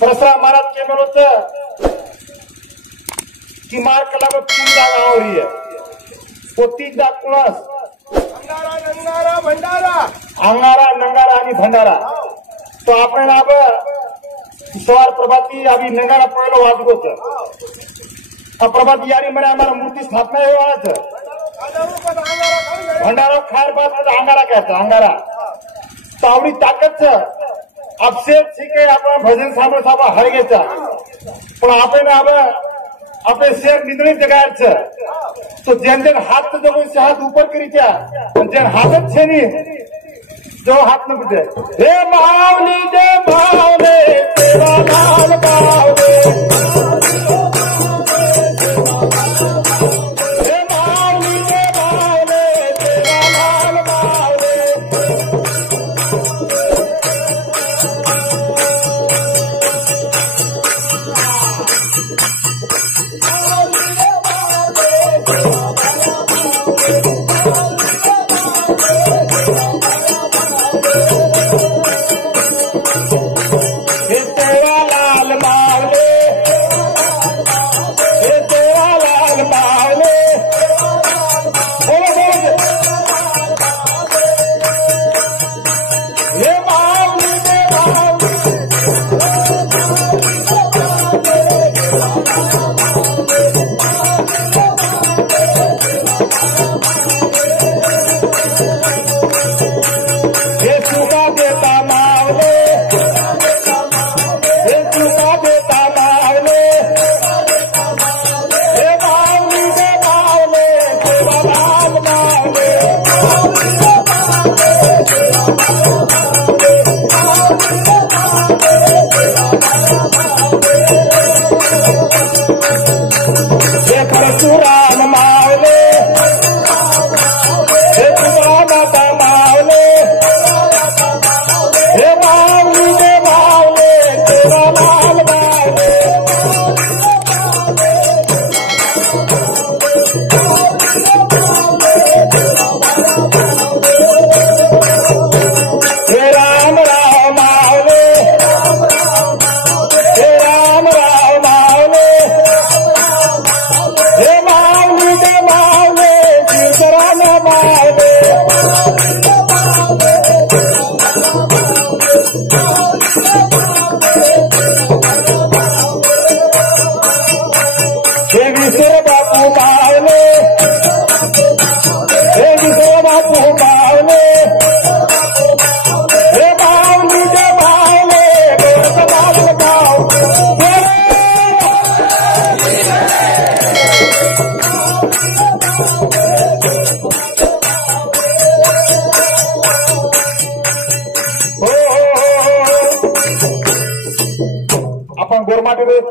परशुराम महाराज के बोलो कि मार कला को 3 दाग हो रही है। वो 3 दाग कुणास अंगारा नंगारा भंडारा अंगारा नंगारा आणि भंडारा। तो आपण अब सवार प्रभाती अभी नंगारा पहिलो वाजवत प्रभाती यारी म्हणे आम्हाला मूर्ती स्थापना आहे आज भंडारा खार बाद अंगारा कहता अंगारा तावडी ताकद अफसेट ठीक आहे आपण भजन साबळ साबा हरगेचा पण आपण अब अपने शेर निधनी जगायचं तो जन जन हाथ जो से हाथ ऊपर करी क्या जन हाथत छे नी जो हाथ न बुझे हे मावली जे मावले तेरा लाल बावले हे मावली जे मावले तेरा लाल बावले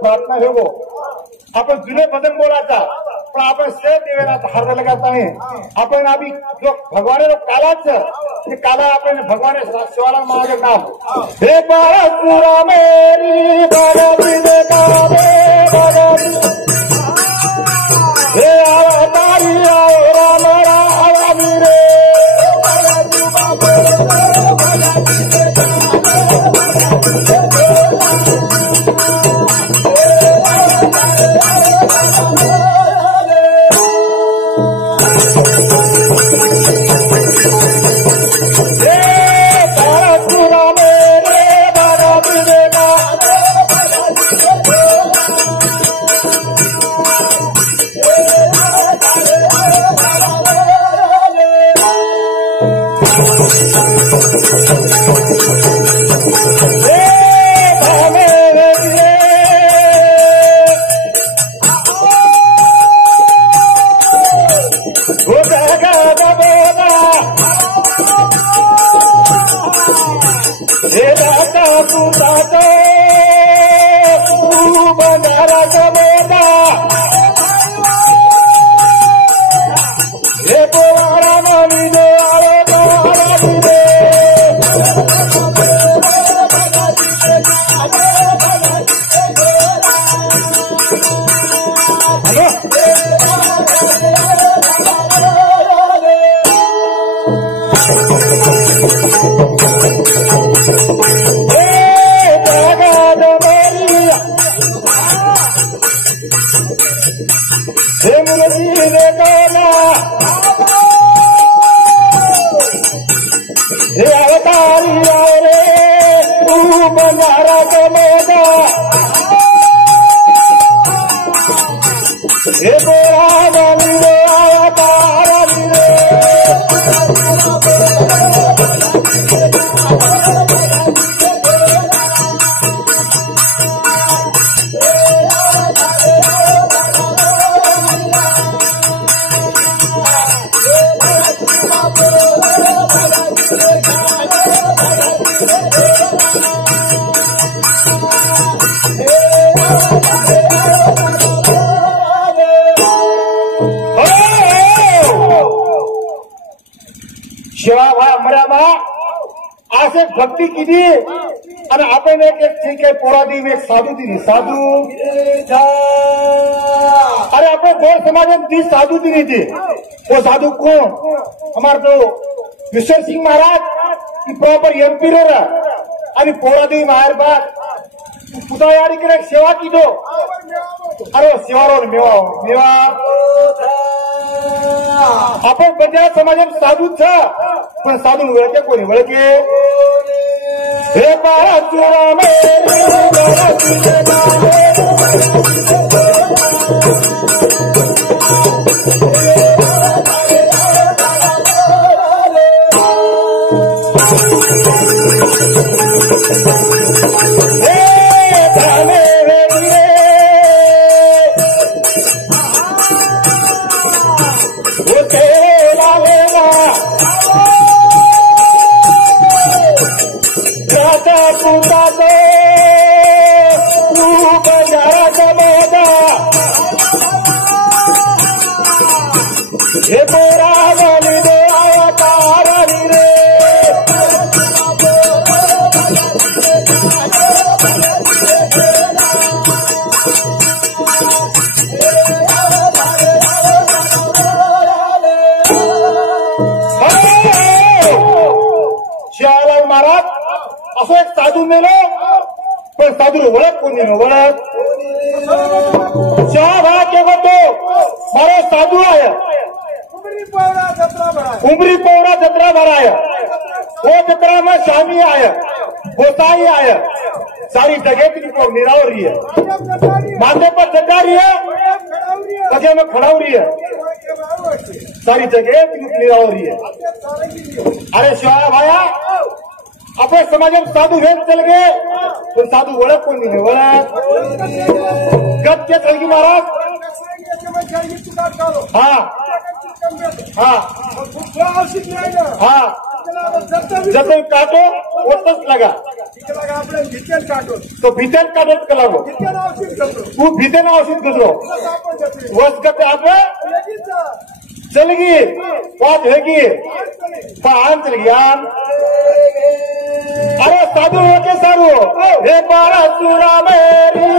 प्रार्थना हे आपण जुने भजन बोलायचा पण आपण शेर देवेला हार लगाता नाही आपण आम्ही जो भगवान कालाच ते काला आपण भगवान शिवाला मागे नाम हे बाळा मेरी भगवती दे कावे भगवती हे तारी राम राम रे जगद मेरी हे मुलगी रे गाना हे अवतारी रे तू बंजारा कमेगा हे गोरा बनी रे अवतारी रे शिवाभाई अमराबा आज एक भक्ती केली आणि आपण एक ठीक आहे पोरादी एक साधू दिली साधू अरे આપણે ગોળ સમાજમાં 30 साधु दिली थी वो साधु कौन हमारे तो विश्वर सिंह महाराज की प्रॉपर एमपी रे आणि पोरादी मार बात पुतायारी करे सेवा की दो अरे सेवारो मेवा मेवा आपण बंजारा समाजात साधू छ पण साधू ओळखे कोणी ओळखे हे बाळा तुरा हे गोरा बनी रे अवतारी रे शिवालाल महाराज असं एक साधू मेलो पण साधू ओळख कोणी ओळख शिवाभाई के बतो मारो साधू आहे उमरी पौड़ा जत्रा भराया वो जत्रा में शामी आया गोसाई आया सारी जगह की निरा हो रही है माथे पर जगा रही है जगह में खड़ा हो रही है सारी जगह की निरा हो रही है अरे शिवाया भाया अपने समाज में साधु वेद चल गए तो साधु ओळख कोण नहीं ओळख गप के चल गई महाराज हाँ हाँ हाँ जब काटो ओतच लगा तो भीतर काटत का लागो तू भीतर औषध गुजरो वस गते आप चल गई बात होगी पान चल गया अरे साधु होके सारू हे बारा चूड़ा मेरी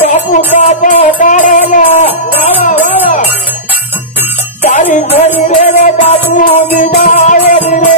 बापू बाबा बाराला सारी घरी रे बाबू निभावरी रे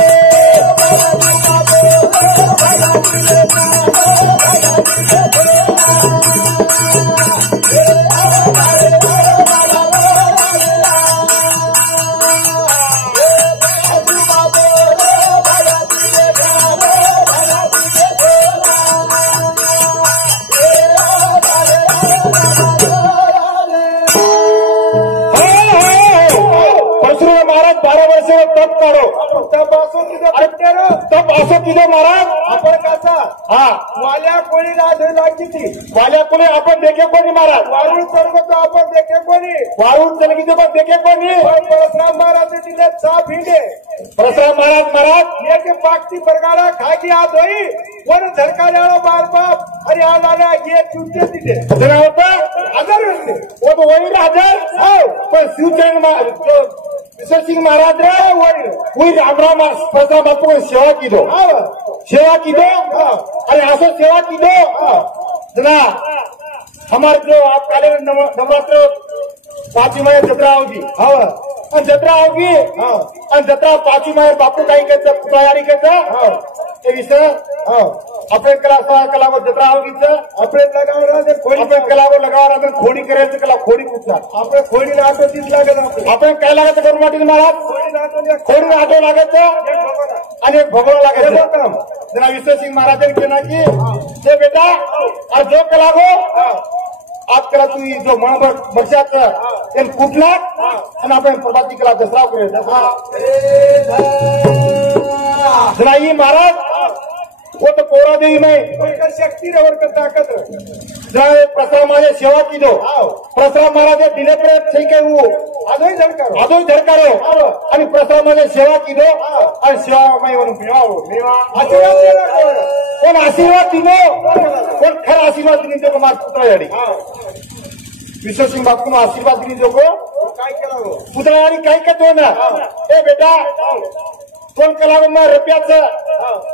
तप करो तप असो किदो महाराज आपण काचा हा वाल्या कोणी राधे लागी वाल्या कोणी आपण देखे कोणी महाराज वारुळ सर्वतो आपण देखे कोणी वारुळ चलगी पण देखे कोणी परशुराम महाराज जिल्ह्यात साप हिंडे परशुराम महाराज एक पाकती परगाडा खागी आज होई वर झरकाल्याला बार बाप आणि आज आल्या ये चुटते तिथे जरा होता हजार होते वो तो वही राजा पण शिवचरण ईश्वर सिंह महाराज रे वही रामराम परशुराम बापू को सेवा की दो सेवा की दो अरे आसो सेवा की दो जना हमारे जो आप काले नवरात्र 5 महीने जत्रा होगी और जत्रा होगी और जत्रा 5 महीने बापू काही घ्यायचं तयारी घ्यायचं ते विषय अपने कला जत्रा होगी अपने लगावर आपण कलावर लगावर आपण खोडी करायचं कला खोडी कुठचा आपण खोडी राहतो तीच लागत आपण काय लागायचं करून वाटेल महाराज खोडी राहतो लागायचं आणि एक भगवान लागायचं जना ईश्वर सिंह महाराजांनी केला की ते बेटा और जो कलागो आप कला तू जो मर्जात कुठला आणि आपण प्रभाती कला दसरा जना ही महाराज वो तो पोरा देवी में शक्ती रवर का ताकत जरा प्रसाद महाराज सेवा की दो प्रसाद महाराज दिले पर ठीक है वो आजोही झरकारो आणि प्रसाद महाराज सेवा की दो आणि सेवा कोण आशीर्वाद दिलो कोण खरा आशीर्वाद दिली जो मार पुतळाडी ईश्वर सिंह बापू आशीर्वाद दिली जो को काय करावं पुतळाडी काय करतो ना ए बेटा कोण कलावं मग रुपयाचं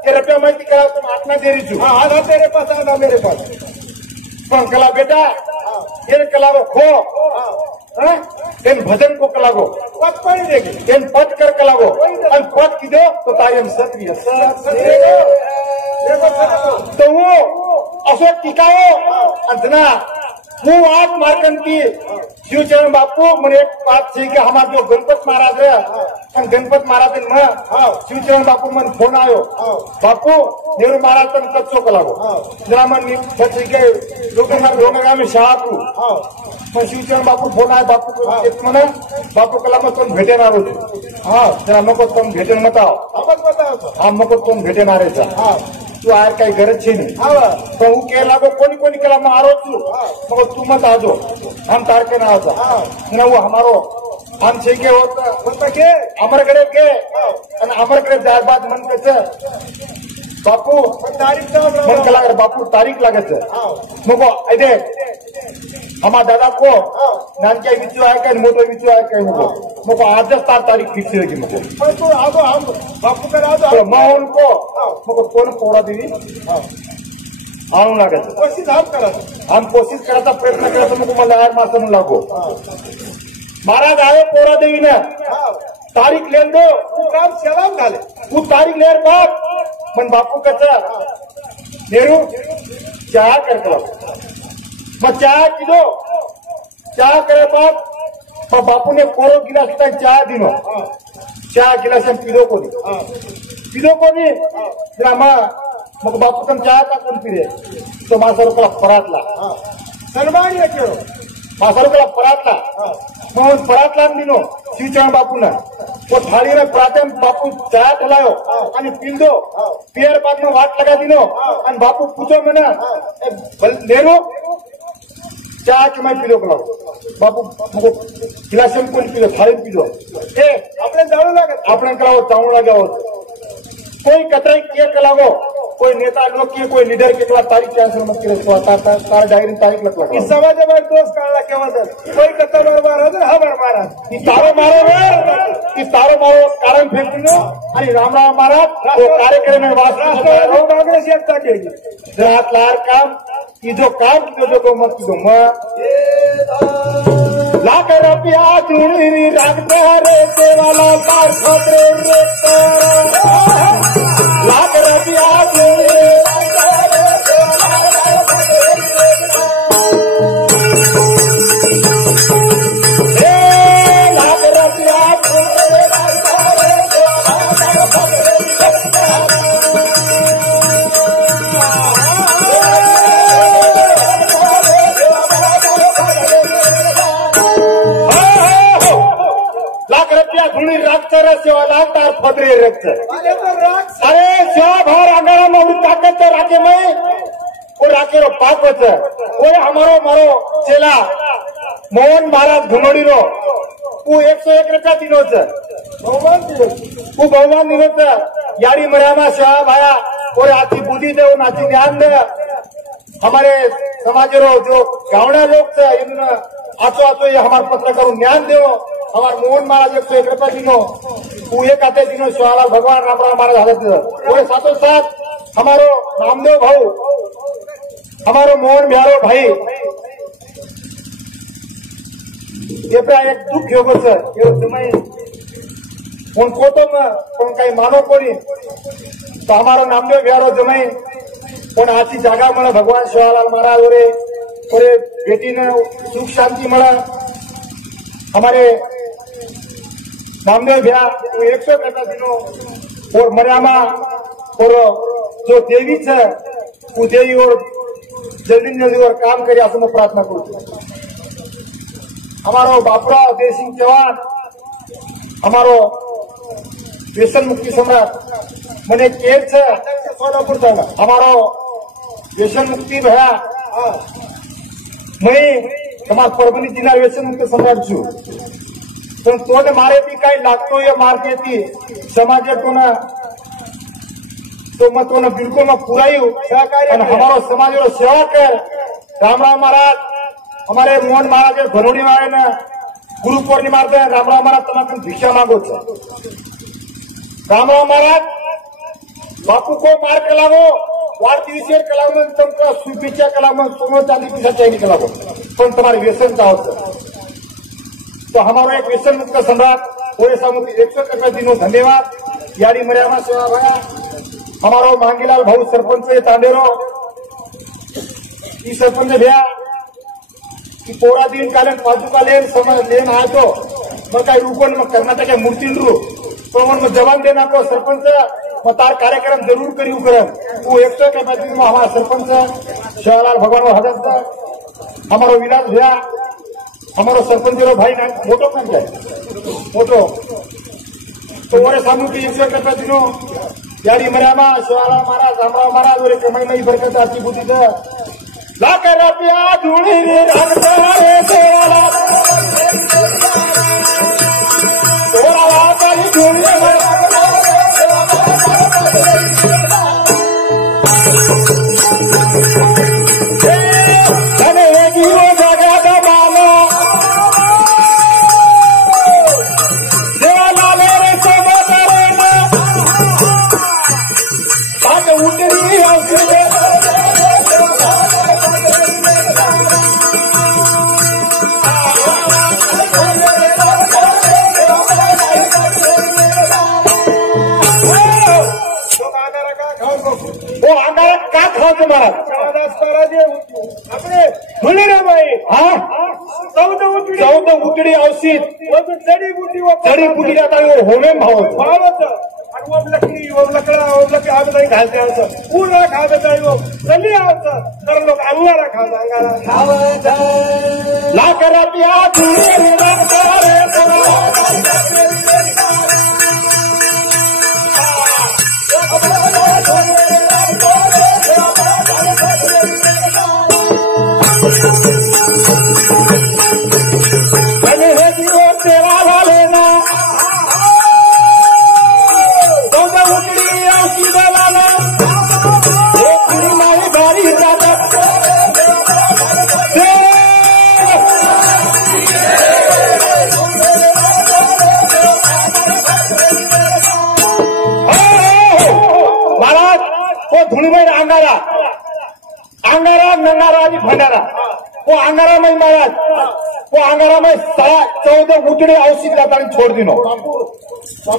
ते रुपया माहिती करा तुम आत्मा दे रही छू आधा तेरे पास आधा मेरे पास पण कला बेटा ये कलावो खो तेन भजन को कलागो पद पड़ी देगी तेन पद कर कलागो और पद की दो तो तायम सत्य तो वो असो टिकाओ अंतना वो आज मार्कन की शिवचरण बापू मैंने एक बात थी कि हमारा जो गणपत महाराज है गणपत महाराज शिवचरण बापू मन फोन आयो बापू नेहरू महाराज तन कच्चो कलागो जरा मन लोक में शाहू पण शिवचरण बापू फोन आहे बापू म्हणे बापू कला मग कोण भेटेणार होते जरा नको कोण भेटेन मत हा नको कोण भेटेणार आहे तू आर काही गरज छे नहीं तो वो कह लागो कोनी केला मारो तू मगर तू मत आजो हम तार के ना आजा न वो हमारो हम छे के होता के अमरगढ़ के आणि अमरगढ़ जाय बाद मन कच बापू तारीख मन कला बापू तारीख लागत मग अरे हमारा दादा को नानक्या विचू आहे काय मोठं विचू आहे काय मग आजच तारीख फिक्स होगी मग तू आगो हम बापू का राजो मैं उनको मग कोण पोड़ा देवी आणू लागत कोशिश हम करत हम कोशिश करायचा प्रयत्न करायचा मग मला यार मासम लागो महाराज आए पोरा देवी ने तारीख ले दो तू काम सेवा झाले तू तारीख लेर बाद पण बापू कसा नेहरू चहा करता मग चहा किलो चहा करे बाद बापू ने कोरो गिलास तक चहा दिनो चहा गिलास पिलो कोणी मग बापू कम चहा टाकून पिरे तो माझा रुपयाला परातला सन्मान केलो माझा रुपयाला परातला मग परातला दिनो शिवचरण बापून वो थाली में पराते बापू चहा ठलायो आणि पिंदो पियर बाद में वाट लगा दिनो आणि बापू पूछो मैंने नेहरू चहा की मैं पिलो कला बापू गिलास में कोण पिलो थाली पिलो ए આપણે જાણું લાગે આપણે કલાવો ચાવણ લાગ્યો कोई कतराई किए कलागो कोई नेता लोग की कोई लीडर के द्वारा तारीख कैंसिल मत करे तो तार डायरी तारीख लग इस समाज में दोस्त काढला केव्हा कोई कत्ता महाराज हा महाराज इस तारो मारो कारण फेंकून आणि रामराव महाराज वो कार्यक्रम में वास्तव कांग्रेस एकता केली रात लार काम की जो काम की जो मत की लाख रुपया चुनी राखते रे देवाला पार खोदरे रे लाख रुपया चुनी लाख रुपया धुणी रागचं सेवा लागतात पदरी रक्त अरे सेवा भार अंगाला मोडून टाकायचं राजेमय राखेरो पाक वच वो हमारो मारो चेला मोहन महाराज घुमोड़ी रो वो 101 रुपया दिनो वो बहुमान दिनो यारी मर्यादा सेवा भाया और आती बुद्धि दे नाची ध्यान दे हमारे समाज रो जो गावड़ा लोग थे इन आचो आचो ये हमारे पत्रकार ज्ञान दो हमारे मोहन महाराज 101 रुपया दिनो वो एक आते दिनो शिवालाल भगवान रामराव महाराज हालत और साथों साथ हमारो नामदेव भाऊ हमारो मोहन बिहारो भाई ये एक दुख योगो समय उनको तो कहीं मानो कोनी तो हमारो नामदेव बिहारो जमाई पण आची जागा मला भगवान शिवालाल महाराज और बेटी ने सुख शांति मला हमारे नामदेव भैया 100 रुपया दिनो और मर्यामा और जो देवी है वो देवी और जल्दी और काम करे असं मैं प्रार्थना करू हमारो बापरा देव सिंह चौहान हमारो व्यसन मुक्ति सम्राट मैंने केर है सोलापुर था हमारो व्यसन मुक्ति भया मैं हमारा परभणी जिला व्यसन मुक्ति सम्राट छू पण तोने मारे बी काही लागतो या मार्के ती समाजे तो मैं तो बिल्कुल मैं पुराई हमारो समाज सेवा कर रामराव महाराज हमारे मोहन महाराज भनोड़ी वाले ने गुरु पूर्णिमा रामराव महाराज तुम्हारा भिक्षा मांगो रामराव महाराज बापू को मार के लागो वाढदिवशी कलाम तुमका सुपीच्या कलाम सोनं चांदी पैसा चाहिए कलाम पण तुम्हारे व्यसन का होता तो हमारा एक व्यसन मुक्त सम्राट वो सामुदायिक 100 रुपया दिनो धन्यवाद यारी मर्यादा सेवा भया हमारो मांगीलाल भाऊ सरपंच तांडेरो ई सरपंच भैया की पोरा दिन कालन पाजुका लेन समझ लेन आए तो मैं कहीं रूपन में कर्नाटक के मूर्ति रू तो मैं जवान देना को सरपंच मतार कार्यक्रम जरूर करियो करम वो 100 रुपया दिन में हमारा सरपंच शिवालाल भगवान हजरत हमारो विलास भैया हमारो सरपंच रो भाई ना मोटो काम जाए मोटो तो वो सामूहिक 100 रुपया दिनो यारी मर्यादा शिवालाल महाराज रामराव महाराज और कमाई में बरकत आती बुद्धि दे लाकर रुपया धूड़ी रंगतारे शिवालाल तोरा वाली धूड़ी अरे एक ही वो जगह दबानो शिवालाल रे सबतरे आज उतरी औषध वो अंगारा का खाओ तुम्हारा આપણે ભૂલી રે ભાઈ हाँ 14 उतड़ी औषध જડી બુટી जड़ी बूटी जाता है वो होने भाव ભાવ છે અને वो लकड़ी वो लकड़ा वो लकड़ी आ બધા घालते આવશે પૂરા ખાતે આવ્યો જલ્દી આવશે तर लोग अंगारा खाते अंगारा ला कर रुपया धूड़ी रंगतारे तेरा वाले ना उतरी औषध वाला मारी भारी ज्यादा महाराज वो धुळीबाई अंगारा अंगारा नंगारा आणि भंडारा वो अंगारा में महाराज वो अंगारा में 14 उतड़े औषध जाता छोड़ दिनो तो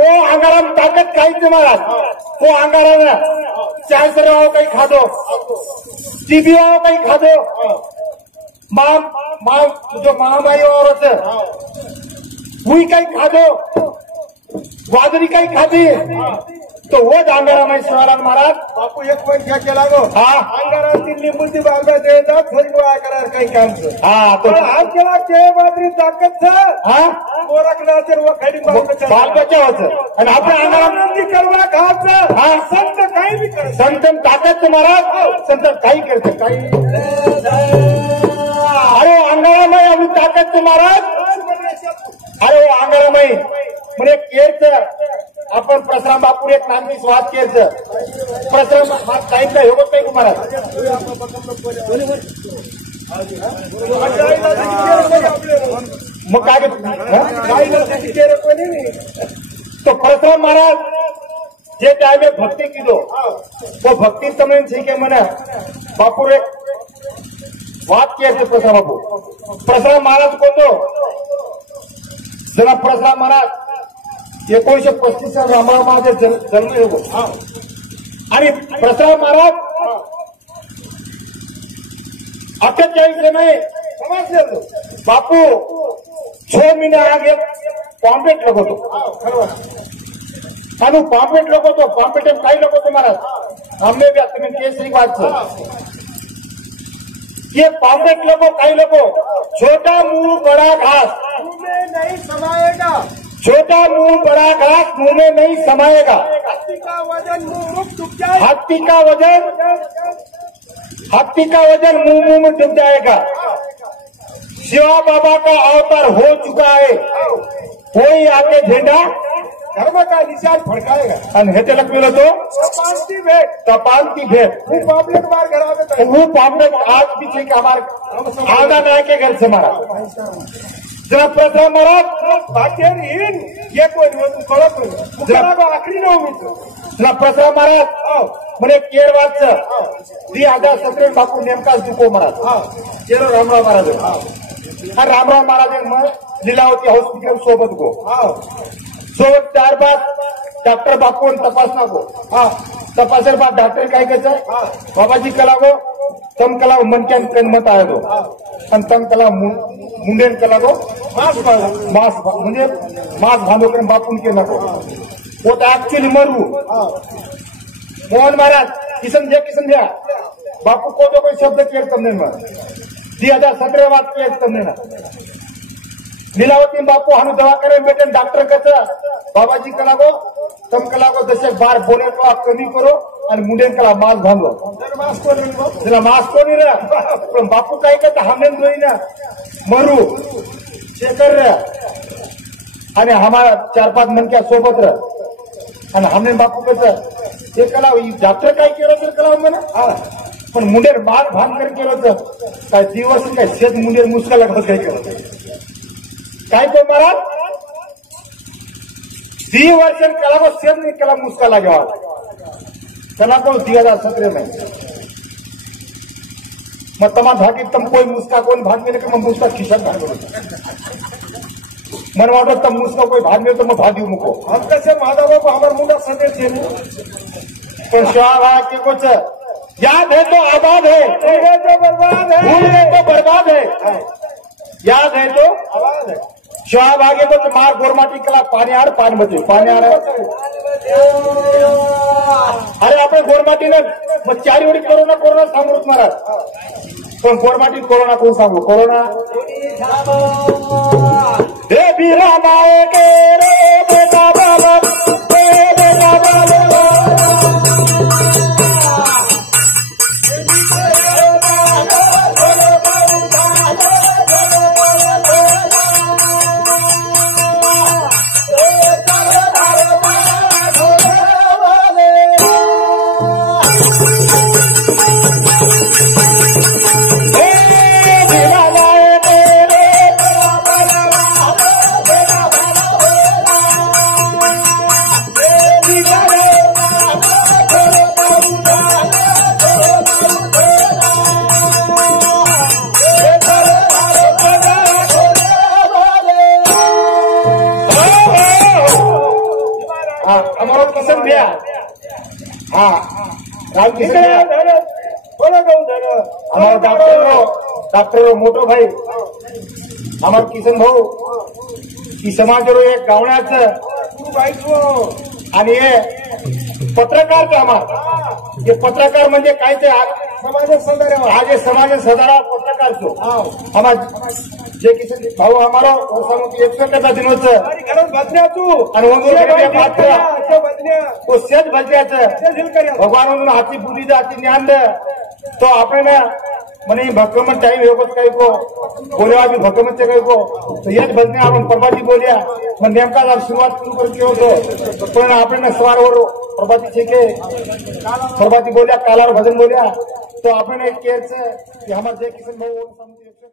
वो अंगारा में ताकत काहीच नहीं महाराज वो अंगारा ने कैंसर आओ कहीं खा दो टीबी आओ कहीं खा दो मां जो महामारी औरत है वही कहीं खा दो वादरी कहीं खाती तो वो अंगारा में शिवालाल महाराज बापू एक पण क्या केला गो हाँ अंगारातील लिंबूची बालबा देतात थोडी गोळा करा काही काम हाँ तो आज केला के मात्री ताकद छ हाँ गोरखनाथ वखाडी बाल बचावायचं आणि आपल्या अंगाला आनंदी करवा खायचं. हा. संत काही बी करत संत ताकद महाराज संत काही करते काही अरे अंगारामय आम्ही ताकद महाराज अरे अंगारामय म्हणजे केरच आपण प्रसराम बापूर एक नामनी स्वाद केरच प्रसराम काही काय होत नाही महाराज मग काय तो प्रसराम महाराज जे त्यावेळेस भक्ती किलो तो भक्ती समजून ठीक आहे म्हणा बापूर एक वाद केरचे प्रसराम बापू प्रसराम महाराज कोणतो जरा प्रसराम महाराज 1935 रामराव महाराज जन्म येतो आणि प्रसराम महाराज 48 में समझ बापू 6 महीने आगे पॉम्पेट लगवतो आणि पॉम्पेट लगवतो पॉम्पेट काही लगवतो महाराज हमने भी तुम्ही केसरी बात ये पॉम्पेट लगो काही लगो छोटा मुंह बड़ा घास मुंह में नहीं समाएगा. छोटा मुंह बड़ा घास मुंह में नहीं समाएगा. हाथी का वजन मुंह मुख डूब जाए. हाथी का वजन मुंह में डूब जाएगा. शिवा बाबा का अवतार हो चुका है. कोई आके झंडा धर्म का निशान फड़काएगा. आणि हे त्याला केलं तो तपालती भेट वो पापलेट बार घरा में वो पापलेट आज पीछे के हमारे आगा नाय के घर से मारा जरा प्रसराम महाराज भाग्यहीन ये कोई तू कळत नाही. जरा आखरी न उमीद जरा प्रसराम महाराज म्हणे केरवाचं 2017 बापू नेमकाच दुखो महाराज केरो रामराव महाराज हा रामराव महाराज मग लीलावती हॉस्पिटल सोबत गो सोबत त्यारबाद डॉक्टर बापू तपासना गो तपासर बाद डॉक्टर काय करायचं बाबाजी कलागो तम कला मनक्यान कन्मत आहे दो आणि तम कला मुंडेन कलागो मास म्हणजे मास भांडोकडे बापून के नको वो तो एक्चुअली मरू मोहन महाराज किसन द्या बापू को तो कोई शब्द केर तमने में 2017 बात केर तमने ना लीलावती बापू हानु दवा करे बेटे डॉक्टर कसं बाबाजी कलागो तम कलागो दशक बार बोले तो आप कमी करो आणि मुंडेन कला मास भांगो जरा मास कोणी रे पण बापू काय करता हमने दोई ना मरू शेखर रे आणि हमारा 4-5 मनक्या सोबत रे आणि हमने बापू कसं ते कला डॉक्टर काय केलं तर कला म्हणा पण मुंडेर मास भांग कर केलं तर काय दिवस काय शेत मुंडेर मुसका लागत काय केलं काय तो महाराज 2 वर्ष कला को शेत नहीं कला मुसका लगा कला को 2017 में मग तमा भागी तम कोई मुसका कोण भाग मिले का मग मुसका खिशात भाग मन वाटत तम मुसका कोई भाग मिले तो मग भाग देऊ मुको हम कैसे माधव बाबू हमारे मुंडा सदैव थे पण शाह के कुछ याद है तो आबाद है तो बर्बाद है भूल गए तो बर्बाद है याद है तो आवाज है शाह भागे को मार गोरमाटी कला पाणी आड पान बचे पाणी आड अरे आपण गोरमाटीनं मग 4 वेळी कोरोना सांगूच महाराज पण गोरमाटी कोरोना कोण सांगू कोरोना हे बिरा माए के रे बेटा बाबा बेटा बाबा किसन भैया हाँ राम किसन भैया हमारा डॉक्टर मोठो भाई हमारा किसन भाऊ की समाज एक गावण्याचं आणि हे पत्रकार आम्हाला हे पत्रकार म्हणजे काय ते समाज सौंदर्य આજે સમાજ સદારા પત્રકાર છો આમાં જે કિશન ભાવ અમારો વર્ષામાંથી 100 દિનો છે મારી ઘરે બદલ્યા તું અને હું વાત કર્યા બદલ્યા તો સેજ બદલ્યા છે ભગવાનનું હાથી બુદ્ધિ હાથી જ્ઞાન દે તો આપણે મને ભક્કમ ટાઈમ એવો કઈ કો બોલ્યા બી ભક્કમ છે કઈ કો તો એ જ બદને આપણે પ્રભાતી બોલ્યા મને નેમકા શરૂઆત કરી કેવો તો પણ આપણે સવાર પ્રભાતી છે કે પ્રભાતી બોલ્યા કાલાર ભજન બોલ્યા તો આપણે કે છે કે અમારે જે કિશન ભાવ